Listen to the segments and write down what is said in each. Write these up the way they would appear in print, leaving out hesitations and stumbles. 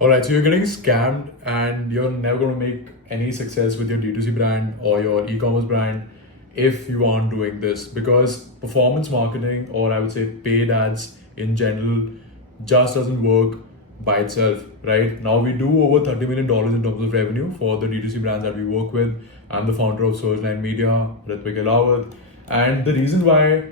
All right, so you're getting scammed and you're never going to make any success with your D2C brand or your e-commerce brand if you aren't doing this, because performance marketing, or I would say paid ads in general, just doesn't work by itself, right? Now we do over $30 million in terms of revenue for the D2C brands that we work with. I'm the founder of Surge9 Media, Ritvik Elawat. And the reason why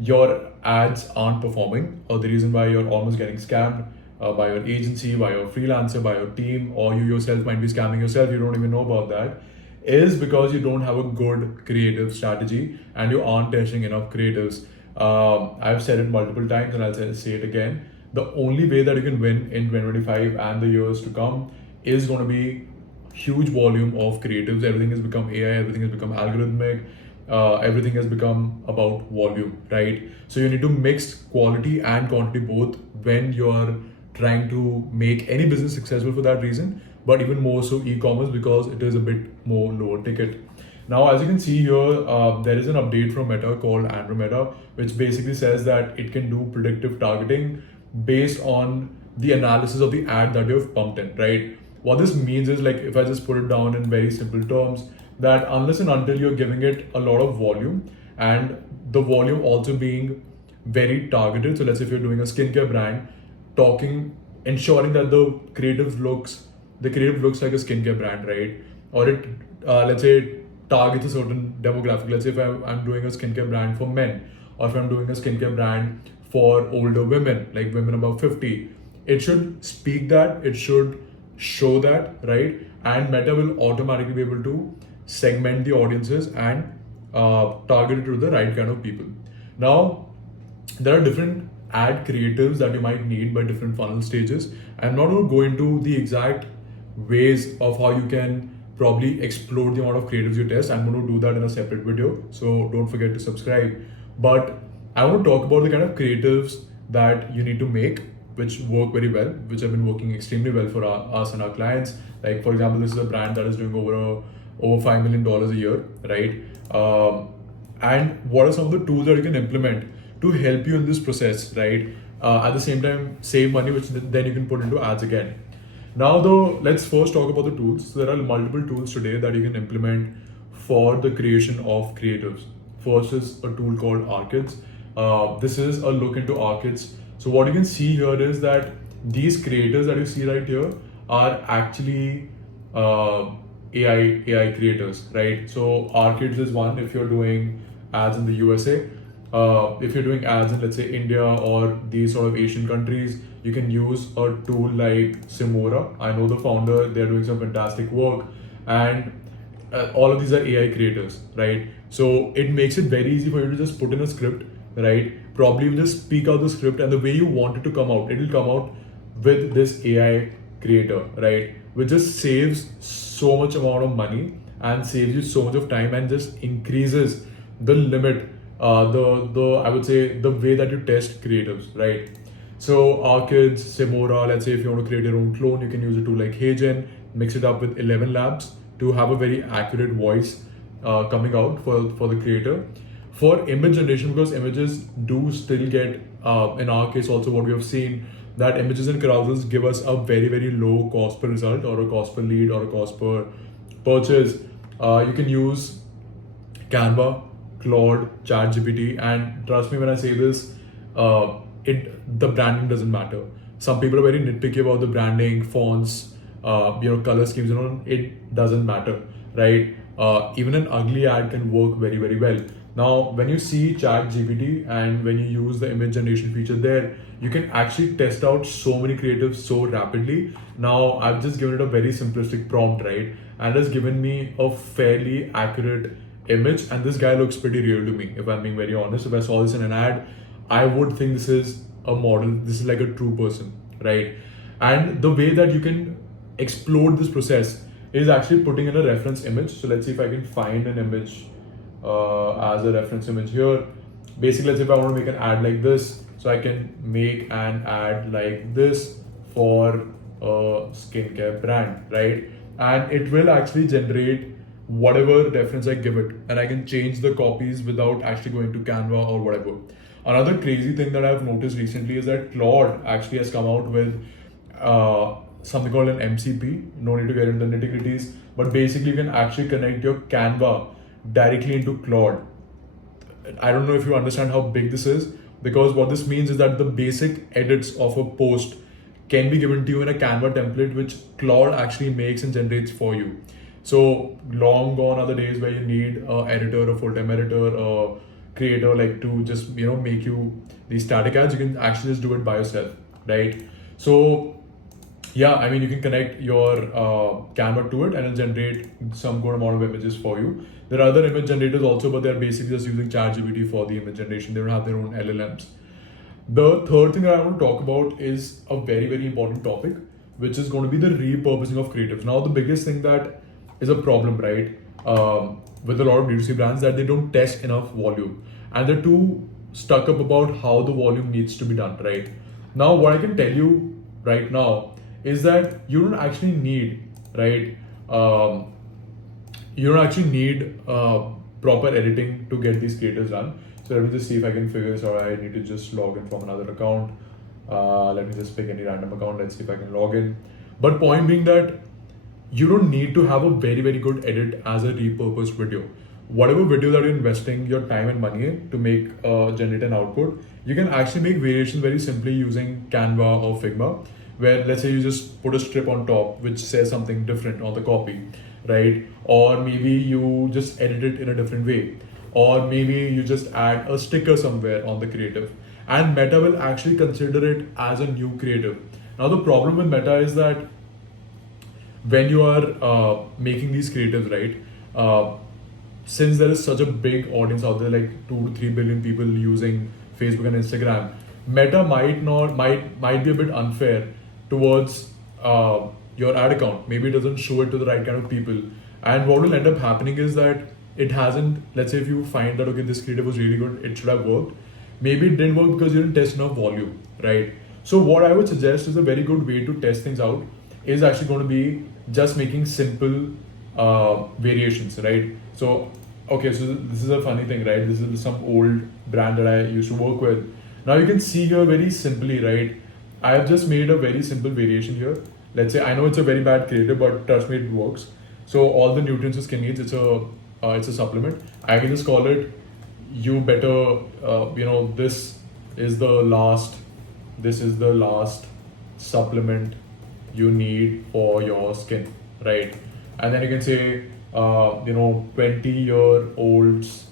your ads aren't performing, or the reason why you're almost getting scammed by your agency, by your freelancer, by your team, or you yourself might be scamming yourself, you don't even know about that, is because you don't have a good creative strategy and you aren't testing enough creatives. I've said it multiple times and I'll say it again. The only way that you can win in 2025 and the years to come is going to be huge volume of creatives. Everything has become AI, everything has become algorithmic, everything has become about volume, right? So you need to mix quality and quantity both when you're trying to make any business successful for that reason, but even more so e-commerce because it is a bit more lower ticket. Now, as you can see here, there is an update from Meta called Andromeda, which basically says that it can do predictive targeting based on the analysis of the ad that you've pumped in, right? What this means is, like, if I just put it down in very simple terms, that unless and until you're giving it a lot of volume, and the volume also being very targeted. So let's say if you're doing a skincare brand, ensuring that the creative looks like a skincare brand, right? Or it, let's say, it targets a certain demographic. Let's say if I'm doing a skincare brand for men, or if I'm doing a skincare brand for older women, like women above 50, it should speak that, it should show that, right? And Meta will automatically be able to segment the audiences and target it to the right kind of people. Now, there are different ad creatives that you might need by different funnel stages. I'm not going to go into the exact ways of how you can probably explode the amount of creatives you test. I'm going to do that in a separate video, so don't forget to subscribe. But I want to talk about the kind of creatives that you need to make, which work very well, which have been working extremely well for us and our clients. Like, for example, this is a brand that is doing over $5 million a year, right? And what are some of the tools that you can implement to help you in this process, right? At the same time, save money, which then you can put into ads again. Now, though, let's first talk about the tools. So there are multiple tools today that you can implement for the creation of creatives. First is a tool called Arkids. This is a look into Arkids. So what you can see here is that these creators that you see right here are actually AI creators, right? So Arkids is one if you're doing ads in the USA. If you're doing ads in, let's say, India or these sort of Asian countries, you can use a tool like Simora. I know the founder, they're doing some fantastic work, and all of these are AI creators, right? So it makes it very easy for you to just put in a script, right? Probably you just speak out the script, and the way you want it to come out, it will come out with this AI creator, right? Which just saves so much amount of money and saves you so much of time and just increases the limit, the I would say the way that you test creatives, right? So Arkids, Simora, let's say if you want to create your own clone, you can use a tool like HeyGen, mix it up with 11 Labs to have a very accurate voice coming out for the creator. For image generation, because images do still get, in our case also what we have seen, that images and carousels give us a very, very low cost per result, or a cost per lead, or a cost per purchase. You can use Canva, Claude, ChatGPT, and trust me when I say this, the branding doesn't matter. Some people are very nitpicky about the branding, fonts, color schemes. It doesn't matter, right? Even an ugly ad can work very, very well. Now, when you see ChatGPT and when you use the image generation feature there, you can actually test out so many creatives so rapidly. Now, I've just given it a very simplistic prompt, right? And it's given me a fairly accurate image, and this guy looks pretty real to me, if I'm being very honest. If I saw this in an ad, I would think this is a model, this is like a true person, right? And the way that you can explode this process is actually putting in a reference image. So let's see if I can find an image as a reference image here. Basically, let's say if I want to make an ad like this, so I can make an ad like this for a skincare brand, right? And it will actually generate whatever reference I give it, and I can change the copies without actually going to Canva or whatever. Another crazy thing that I've noticed recently is that Claude actually has come out with something called an MCP. No need to get into the nitty-gritties, but basically you can actually connect your Canva directly into Claude. I don't know if you understand how big this is, because what this means is that the basic edits of a post can be given to you in a Canva template, which Claude actually makes and generates for you. So long gone are the days where you need an editor, a full-time editor, a creator like to just make you these static ads. You can actually just do it by yourself, right? So yeah, I mean, you can connect your Canva to it and it'll generate some good amount of images for you. There are other image generators also, but they're basically just using ChatGPT for the image generation. They don't have their own LLMs. The third thing that I want to talk about is a very, very important topic, which is going to be the repurposing of creatives. Now, the biggest thing that is a problem, right, with a lot of D2C brands, that they don't test enough volume. And they're too stuck up about how the volume needs to be done, right? Now, what I can tell you right now is that you don't actually need, right? You don't actually need proper editing to get these creators done. So let me just see if I can figure this out. I need to just log in from another account. Let me just pick any random account. Let's see if I can log in. But point being that you don't need to have a very, very good edit as a repurposed video. Whatever video that you're investing your time and money in to make generate an output, you can actually make variations very simply using Canva or Figma, where let's say you just put a strip on top which says something different on the copy, right? Or maybe you just edit it in a different way, or maybe you just add a sticker somewhere on the creative, and Meta will actually consider it as a new creative. Now the problem with Meta is that when you are making these creatives, right, since there is such a big audience out there, like 2 to 3 billion people using Facebook and Instagram, Meta might be a bit unfair towards your ad account. Maybe it doesn't show it to the right kind of people, and what will end up happening is that it hasn't. Let's say if you find that okay, this creative was really good, it should have worked. Maybe it didn't work because you didn't test enough volume, right? So what I would suggest is a very good way to test things out is actually going to be just making simple variations, right? So okay, so this is a funny thing, right? This is some old brand that I used to work with. Now you can see here very simply, right? I have just made a very simple variation here. Let's say I know it's a very bad creative, but trust me, it works. So all the nutrients your skin needs, it's a supplement. I can just call it. You better, this is the last. This is the last supplement you need for your skin, right? And then you can say, 20-year-olds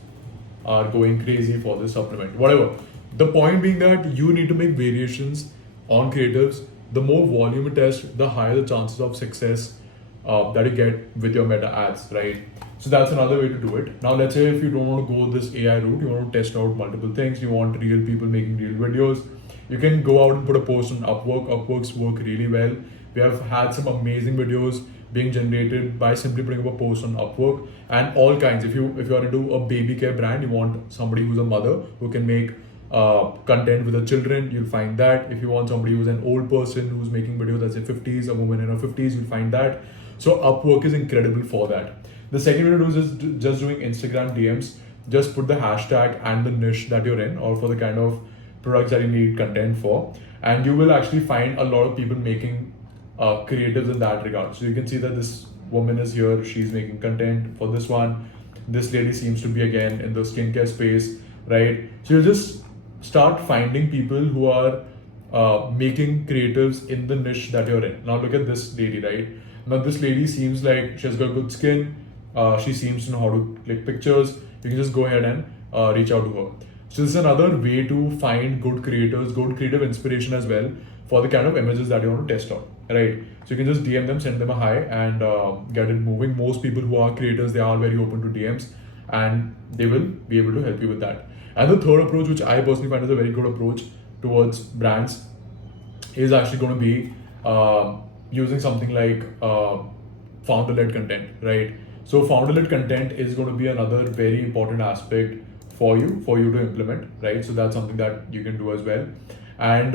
are going crazy for this supplement, whatever. The point being that you need to make variations on creatives. The more volume you test, the higher the chances of success that you get with your Meta ads, right? So that's another way to do it. Now, let's say if you don't want to go this AI route, you want to test out multiple things, you want real people making real videos, you can go out and put a post on Upwork. Upworks work really well. We have had some amazing videos being generated by simply putting up a post on Upwork, and all kinds. If you are to do a baby care brand, you want somebody who's a mother who can make content with the children, you'll find that. If you want somebody who's an old person who's making videos, let's say 50s, a woman in her 50s, you'll find that. So Upwork is incredible for that. The second way to do is just doing Instagram DMs. Just put the hashtag and the niche that you're in, or for the kind of products that you need content for, and you will actually find a lot of people making creatives in that regard. So you can see that this woman is here, she's making content for this one. This lady seems to be again in the skincare space, right? So you just start finding people who are making creatives in the niche that you're in. Now look at this lady, right? Now this lady seems like she has got good skin. She seems to know how to click pictures. You can just go ahead and reach out to her. So this is another way to find good creators, good creative inspiration as well for the kind of images that you want to test on, right? So you can just DM them, send them a hi, and get it moving. Most people who are creators, they are very open to DMs, and they will be able to help you with that. And the third approach, which I personally find is a very good approach towards brands, is actually going to be using something like founder-led content, right? So founder-led content is going to be another very important aspect for you to implement, right? So that's something that you can do as well. And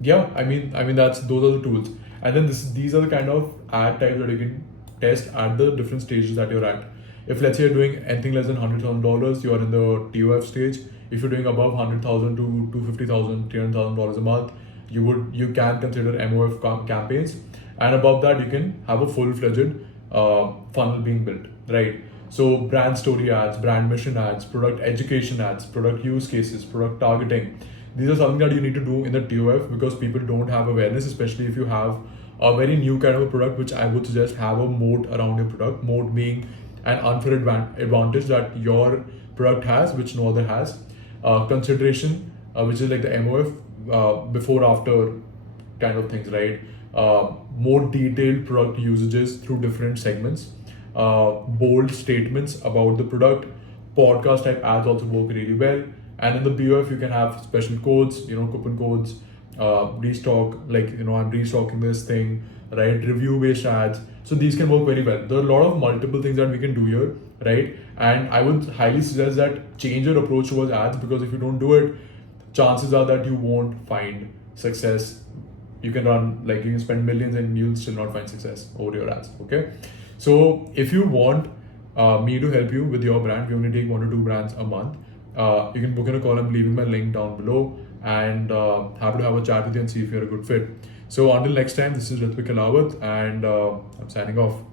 yeah, I mean those are the tools. And then these are the kind of ad types that you can test at the different stages that you're at. If let's say you're doing anything less than $100,000, you are in the TOF stage. If you're doing above $100,000 to $250,000, $300,000 a month, you can consider MOF campaigns, and above that you can have a full-fledged funnel being built, right? So brand story ads, brand mission ads, product education ads, product use cases, product targeting. These are something that you need to do in the TOF because people don't have awareness, especially if you have a very new kind of a product, which I would suggest have a moat around your product. Moat being an unfair advantage that your product has, which no other has. Consideration, which is like the MOF, before after kind of things, right? More detailed product usages through different segments, bold statements about the product. Podcast type ads also work really well. And in the BOF, you can have special codes, coupon codes, restock, like, I'm restocking this thing, right? Review based ads. So these can work very well. There are a lot of multiple things that we can do here, right? And I would highly suggest that change your approach towards ads, because if you don't do it, chances are that you won't find success. You can spend millions and you'll still not find success over your ads. Okay. So if you want me to help you with your brand, we only take 1 to 2 brands a month. You can book in a call. I'm leaving my link down below, and happy to have a chat with you and see if you're a good fit. So until next time, this is Ritvik Kalawat, and I'm signing off.